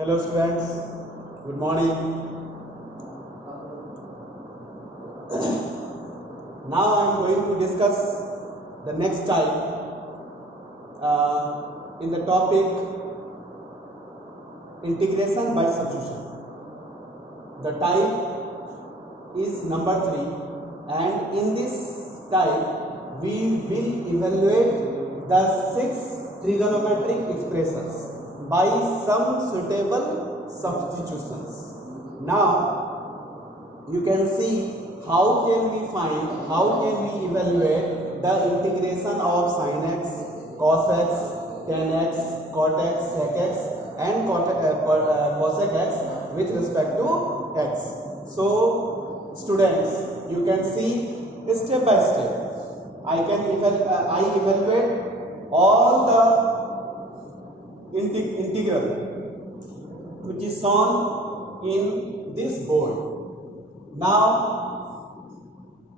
Hello students, good morning. Now I am going to discuss the next type in the topic integration by substitution. The type is number 3, and in this type we will evaluate the 6 trigonometric expressions by some suitable substitutions. Now you can see how can we evaluate the integration of sin x, cos x, tan x, cot x, sec x and cosec x with respect to x. So students, you can see step by step I evaluate all the integral which is shown in this board. Now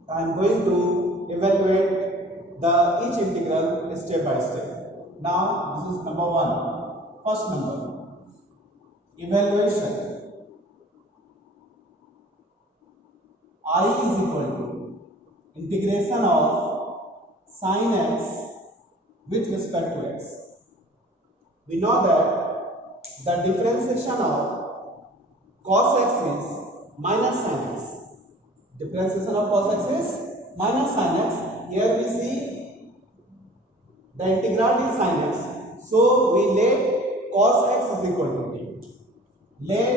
I am going to evaluate each integral step by step. Now this is number 1. First number, evaluation. I is equal to integration of sin x with respect to x. We know that the differentiation of cos x is minus sin x. Differentiation of cos x is minus sin x. Here we see the integrand is sin x. So we let cos x is equal to t. Let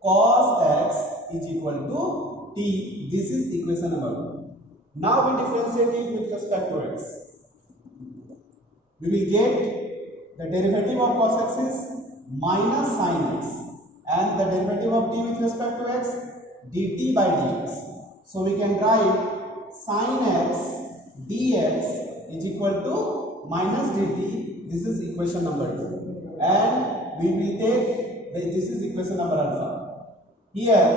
cos x is equal to t. This is equation number 1. Now we differentiate it with respect to x. We will get the derivative of cos x is minus sin x, and the derivative of t with respect to x dt by dx. So we can write sin x dx is equal to minus dt. This is equation number 2, and we will take this is equation number alpha. Here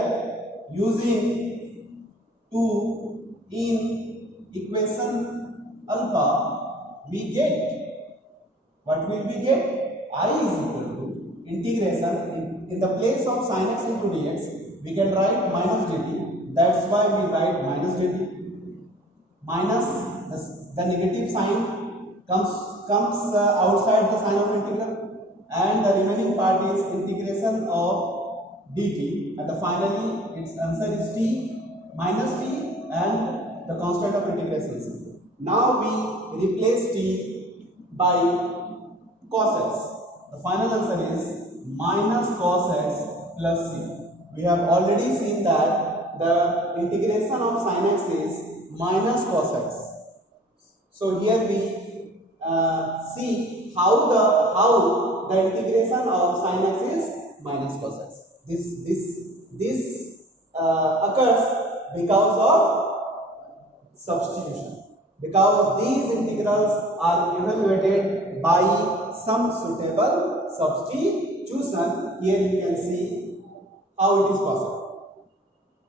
using 2 in equation alpha, we get, what will we get? I is equal to integration in the place of sin x into dx, we can write minus dt. That's why we write minus dt. Minus the negative sign comes outside the sign of integral, and the remaining part is integration of dt, and finally its answer is t minus t and the constant of integration. Now we replace t by cos x. The final answer is minus cos x plus c. We have already seen that the integration of sin x is minus cos x. So here we see how the integration of sin x is minus cos x. This occurs because of substitution. Because these integrals are evaluated by some suitable substitution. Here you can see how it is possible.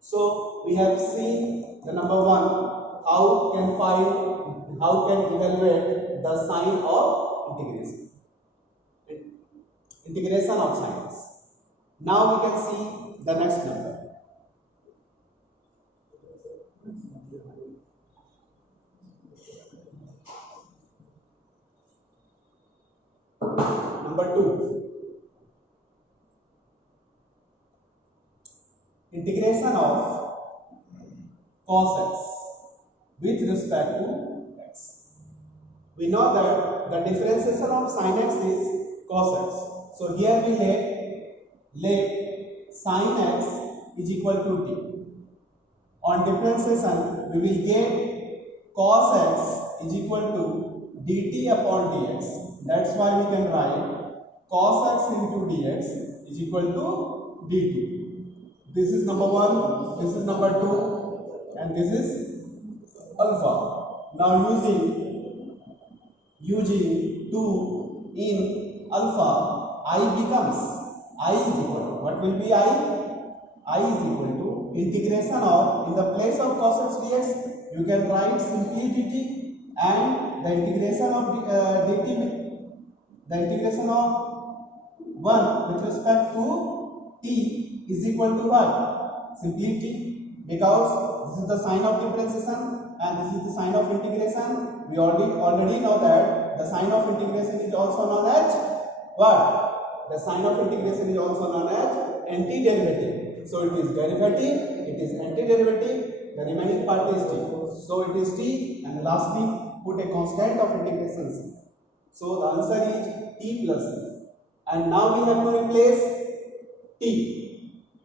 So we have seen the number 1, how can evaluate the sign of integration of signs. Now we can see the next number. Number 2, integration of cos x with respect to x. We know that the differentiation of sin x is cos x. So here we let sin x is equal to t. On differentiation, we will get cos x is equal to dt upon dx. That's why we can write cos x into dx is equal to dt. This is number 1, this is number 2, and this is alpha. Now using 2 in alpha, I is equal to, what will be I? I is equal to integration of, in the place of cos x dx, you can write simply dt, and the integration of dt, the integration of 1 with respect to t is equal to what? Simply t, because this is the sign of differentiation and this is the sign of integration. We already know that the sign of integration is also known as what? The sign of integration is also known as antiderivative. So it is derivative, it is antiderivative, the remaining part is t. So it is t, and lastly put a constant of integration c. So the answer is t plus c. And now we have to replace t.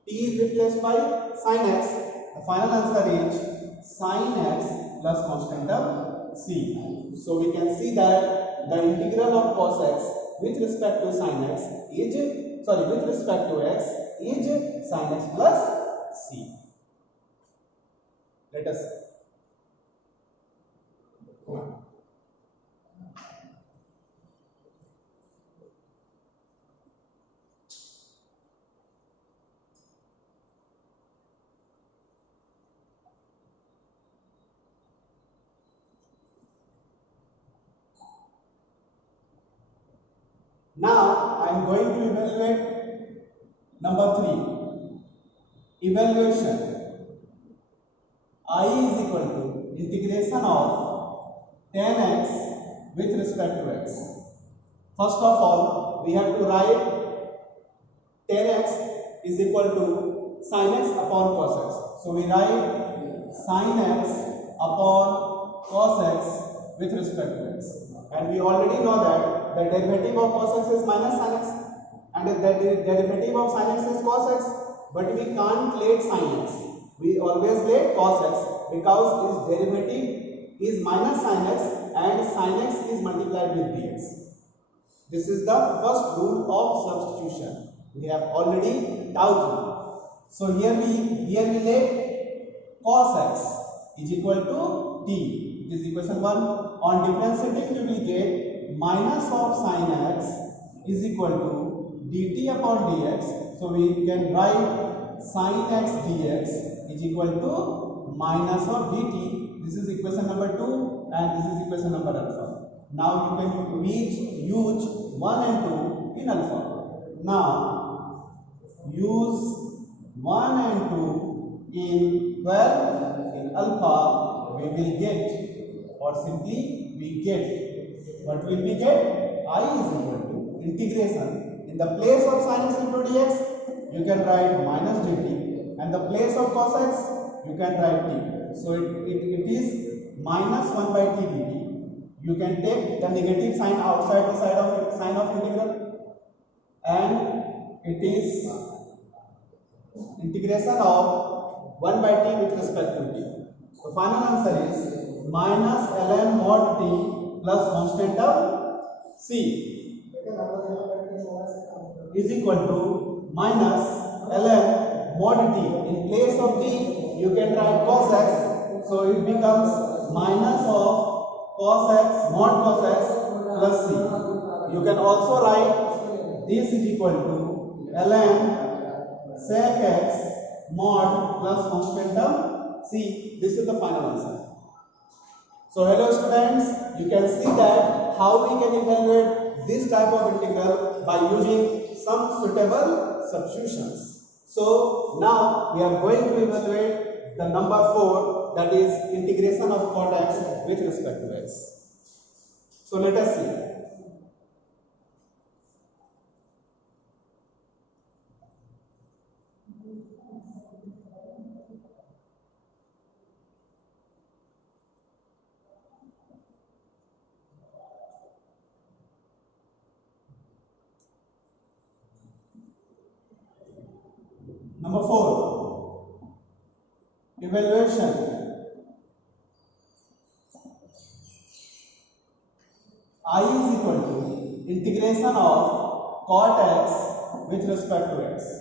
T is replaced by sin x. The final answer is sin x plus constant of c. So we can see that the integral of cos x with respect to sin x is, with respect to x is sin x plus c. Let us see. Now I am going to evaluate number 3. Evaluation. I is equal to integration of tan x with respect to x. First of all, we have to write tan x is equal to sin x upon cos x. So we write sin x upon cos x with respect to x. And we already know that the derivative of cos x is minus sin x, and the derivative of sin x is cos x, but we can't let sin x. We always let cos x because its derivative is minus sin x and sin x is multiplied with dx. This is the first rule of substitution. We have already taught you. So here we let cos x is equal to t. It is equation 1. On differentiating we will get minus of sin x is equal to dt upon dx. So we can write sin x dx is equal to minus of dt. This is equation number 2 and this is equation number alpha. Now you can use 1 and 2 in alpha. Now use 1 and 2 in alpha, we will get, or simply we get, what will we get? I is equal to integration. In the place of sin x into dx, you can write minus dt, and the place of cos x, you can write t. So it is minus 1 by t dt. You can take the negative sign outside the side of sign of integral, and it is integration of 1 by t with respect to t. The final answer is minus ln mod t plus constant of c is equal to minus ln mod t. In place of t, you can write cos x, so it becomes minus of cos x mod cos x plus c. You can also write this is equal to ln sec x mod plus constant of c. This is the final answer. So hello students, you can see that how we can evaluate this type of integral by using some suitable substitutions. So now we are going to evaluate the number 4, that is integration of cot x with respect to x. So let us see. Number 4, evaluation. I is equal to integration of cot x with respect to x.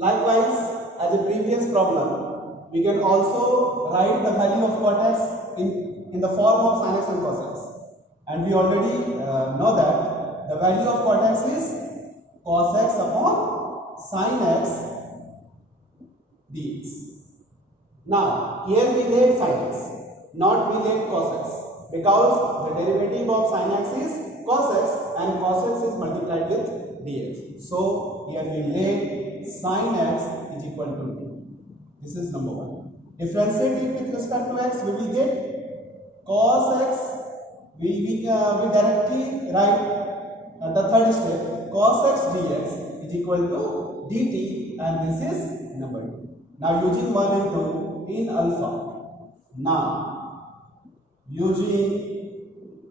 Likewise, as a previous problem, we can also write the value of cot x in the form of sin x and cos x. And we already know that the value of cot x is cos x upon sin x dx. Now, here we laid sin x, not we laid cos x, because the derivative of sin x is cos x and cos x is multiplied with dx. So, here we laid sin x is equal to d. This is number one. Differentiate it with respect to x, we will get cos x. We directly write the third step, cos x dx is equal to dt, and this is number 2. Now using 1 and 2 in alpha. Now using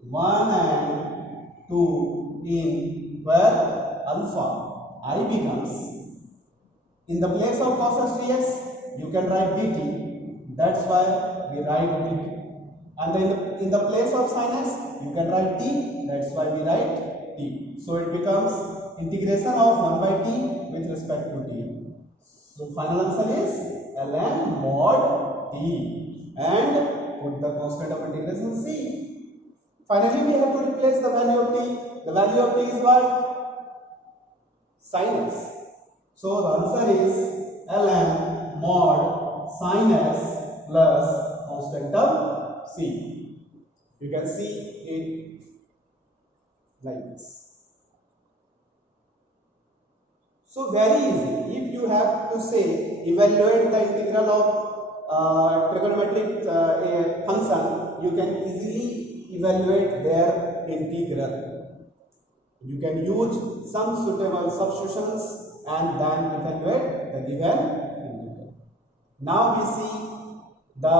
1 and 2 in where alpha, I becomes, in the place of cos x dx you can write dt, that's why we write dt. And then in the place of sin x, you can write t, that's why we write t. So it becomes integration of 1 by t with respect to t. So final answer is ln mod t, and put the constant of integration c. Finally, we have to replace the value of t. The value of t is what? Sin x. So the answer is ln mod sin x plus constant term c. You can see it like this. So very easy. If you have to say evaluate the integral of trigonometric function, you can easily evaluate their integral. You can use some suitable substitutions and then evaluate the given integral. Now we see the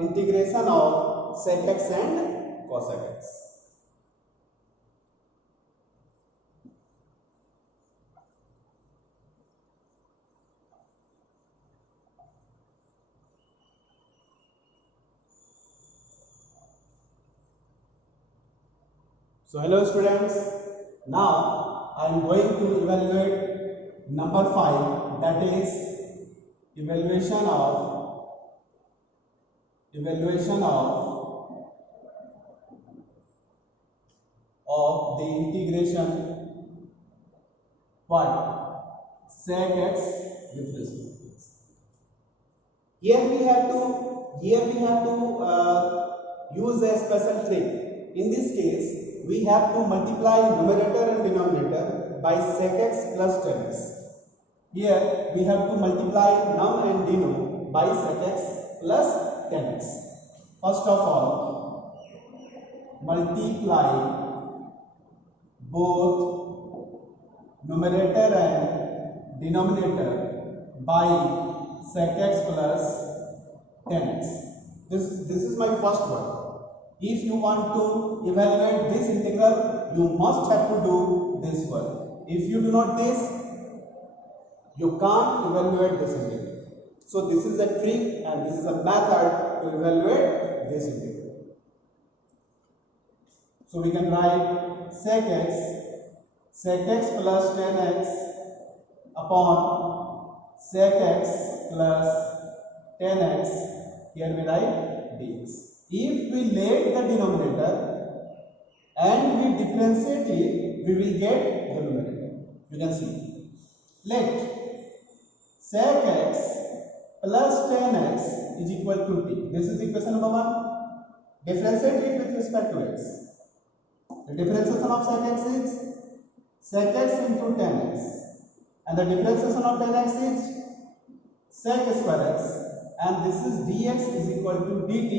integration of sec x and cosec x. So hello students, now I am going to evaluate number 5, that is evaluation of the integration what? Sec x with respect to x. Here we have to use a special trick. In this case, we have to multiply numerator and denominator by sec x plus tan x. Here we have to multiply num and denom by sec x plus tan x. First of all, multiply both numerator and denominator by sec x plus tan x. This is my first one. If you want to evaluate this integral, you must have to do this one. If you do not this, you can't evaluate this integral. So this is a trick and this is a method to evaluate this integral. So we can write sec x plus tan x upon sec x plus tan x. Here we write dx. If we let the denominator and we differentiate it, we will get the numerator. You can see. Let sec x plus tan x is equal to t. This is equation number 1. Differentiate it with respect to x. The differentiation of sec x is sec x into tan x, and the differentiation of tan x is sec square x, and this is dx is equal to dt.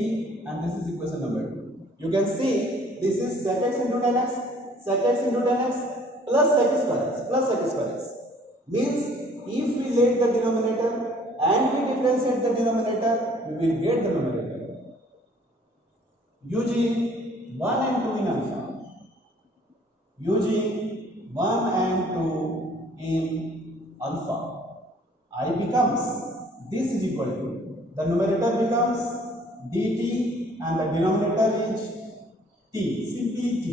And this is equation number 2. You can see this is sec x into tan x plus sec square x. Means if we let the denominator and we differentiate the denominator, we will get the numerator. Using 1 and 2 in alpha. Using 1 and 2 in alpha, I becomes, this is equal to, the numerator becomes dt and the denominator is t, simply t.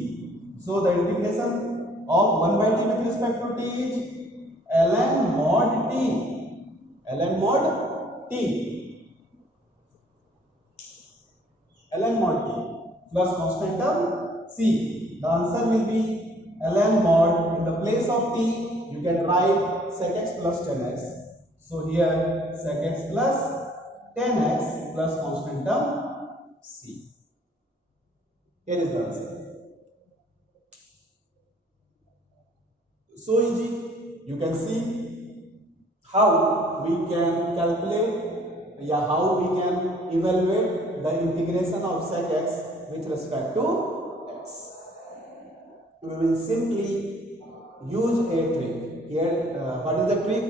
So the integration of 1 by t with respect to t is ln mod t. ln mod t. plus constant term c. The answer will be ln mod. In the place of t, you can write sec x plus 10x. So here sec x plus 10x plus constant term c. Here is the answer. So easy. You can see how we can calculate, how we can evaluate the integration of sec x with respect to x. We will simply use a trick. Here, what is the trick?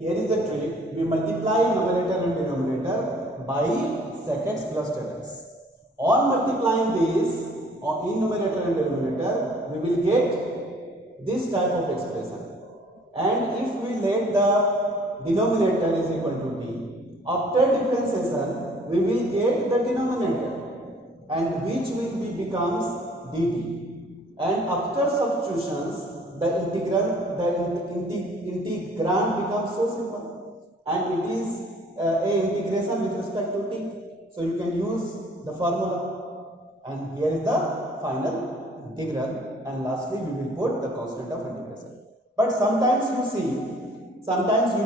Here is the trick. We multiply numerator and denominator by sec x plus 10x. On multiplying this, in numerator and denominator, we will get this type of expression. And if we let the denominator is equal to t, after differentiation, we will get the denominator, and which will be becomes dt. And after substitutions, the integrand becomes so simple, and it is a integration with respect to t. So you can use the formula, and here is the final integral, and lastly we will put the constant of integration. But sometimes you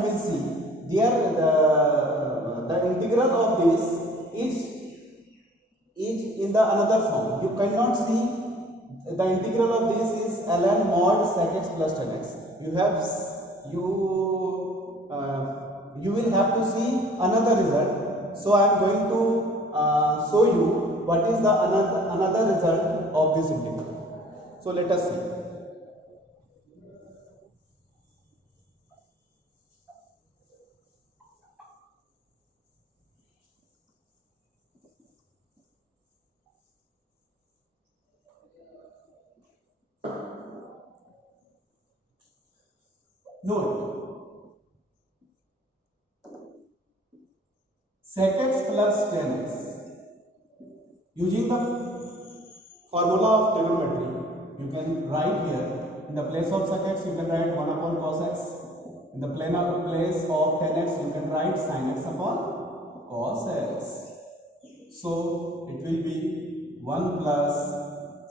will see there the integral of this is in the another form. You cannot see the integral of this is ln mod sec x plus 10x. You will have to see another result. So I am going to show you what is the another result of this integral. So let us see. Note, sec x plus 10x, using the formula of trigonometry, you can write here, in the place of sec x you can write 1 upon cos x, in the place of 10x you can write sin x upon cos x. So it will be 1 plus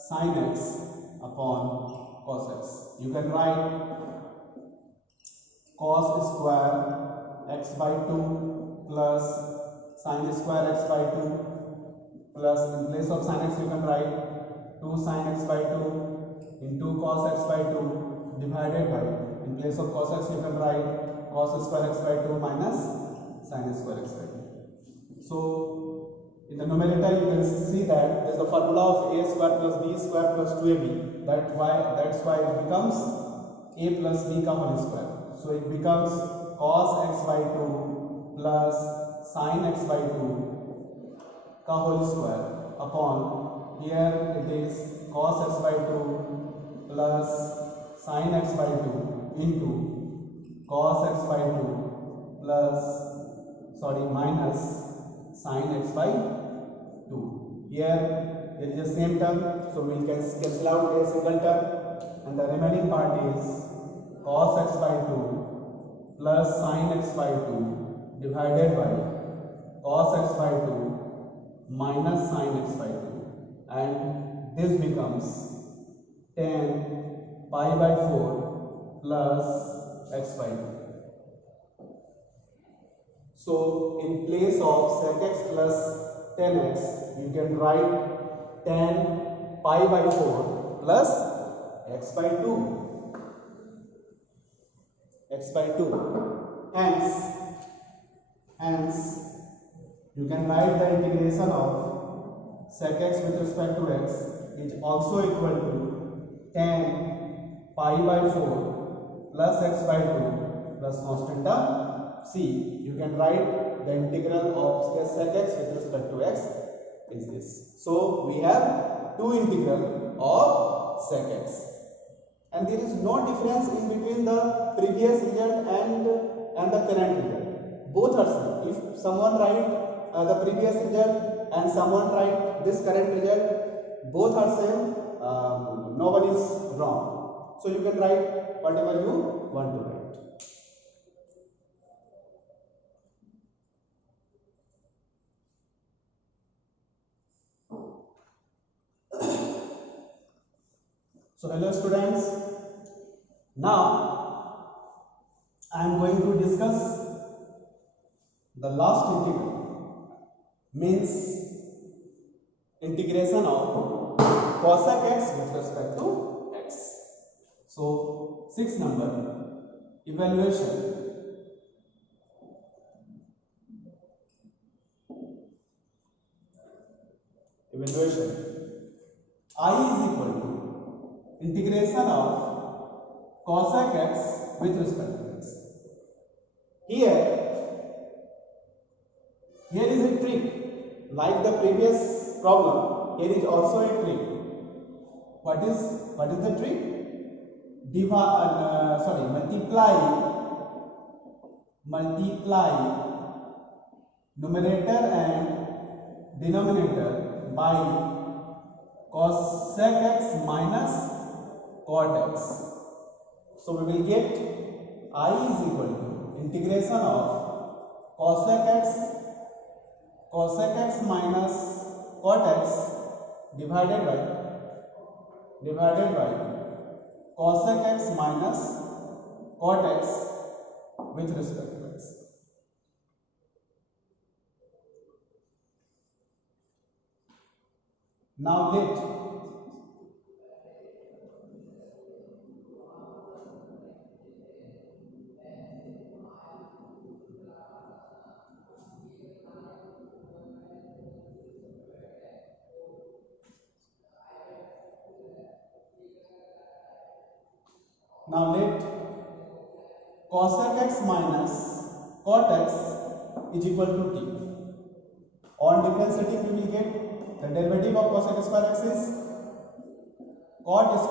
sin x upon cos x. You can write cos square x by 2 plus sin square x by 2 plus, in place of sin x you can write 2 sin x by 2 into cos x by 2 divided by, in place of cos x you can write cos square x by 2 minus sin square x by 2. So in the numerator you can see that there is the formula of a square plus b square plus 2ab. That's why it becomes a plus b ka whole square. So it becomes cos x by 2 plus sin x by 2 ka whole square upon, here it is cos x by 2 plus sin x by 2 into cos x by 2 minus sin x by 2. Here there is the same term, so we will cancel out a single term, and the remaining part is cos x by 2 plus sin x by 2 divided by cos x by 2 minus sin x by 2, and this becomes tan pi by 4 plus x by 2. So in place of sec x plus 10x you can write tan pi by 4 plus x by 2. Hence you can write the integration of sec x with respect to x is also equal to tan pi by 4 plus x by 2 plus constant term c. You can write the integral of sec x with respect to x is this. So we have two integral of sec x, and there is no difference in between the previous result and the current result. Both are same. If someone write the previous result and someone write this current result, both are same. No one is wrong. So you can write whatever you want to write. So hello students, now I am going to discuss the last integral, means integration of cosec x with respect to x. So 6 number, evaluation. I is equal to integration of cosec x with respect to x. Here is a trick. Like the previous problem, here is also a trick. What is the trick? Multiply numerator and denominator by cosec x minus cot x. So we will get I is equal to integration of cosec x minus cot x divided by cosec x minus cot x with respect to x. Now let cosec x minus cot x is equal to t. On differentiating we will get the derivative of cosec square x is cot is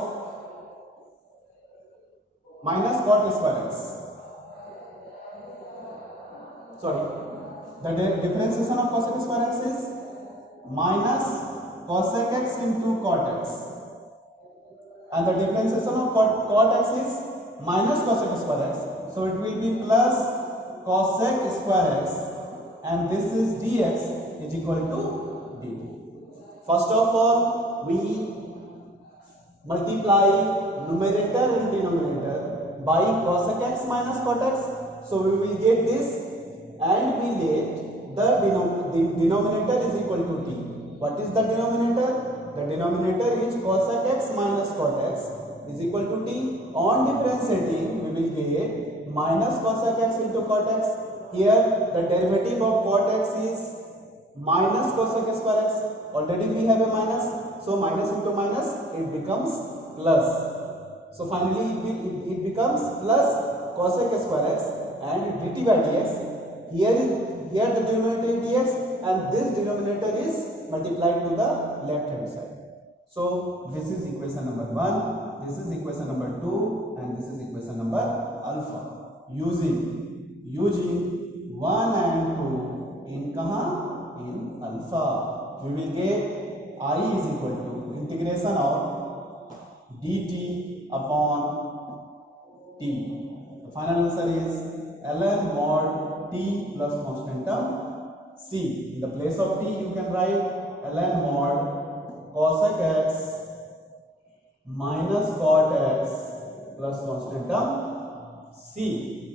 minus cot square x. Sorry, the differentiation of cosec square x is minus cosec x into cot x, and the differentiation of cot x is minus cosec square x. So it will be plus cosec square x, and this is dx is equal to dt. First of all, we multiply numerator and denominator by cosec x minus cot x. So we will get this, and we get the denominator is equal to t. What is the denominator? The denominator is cosec x minus cot x is equal to t. On differentiating, we will get minus cosec x into cot x. Here the derivative of cot x is minus cosec square x. Already we have a minus, so minus into minus it becomes plus. So finally it becomes plus cosec square x and dt by dx. Here the denominator is dx, and this denominator is multiplied to the left hand side. So this is equation number 1, this is equation number 2, and this is equation number alpha. Using 1 and 2 in in alpha, we will get I is equal to integration of dt upon t. The final answer is ln mod t plus constant term c. In the place of t, you can write ln mod cosec x minus cot x plus constant term c.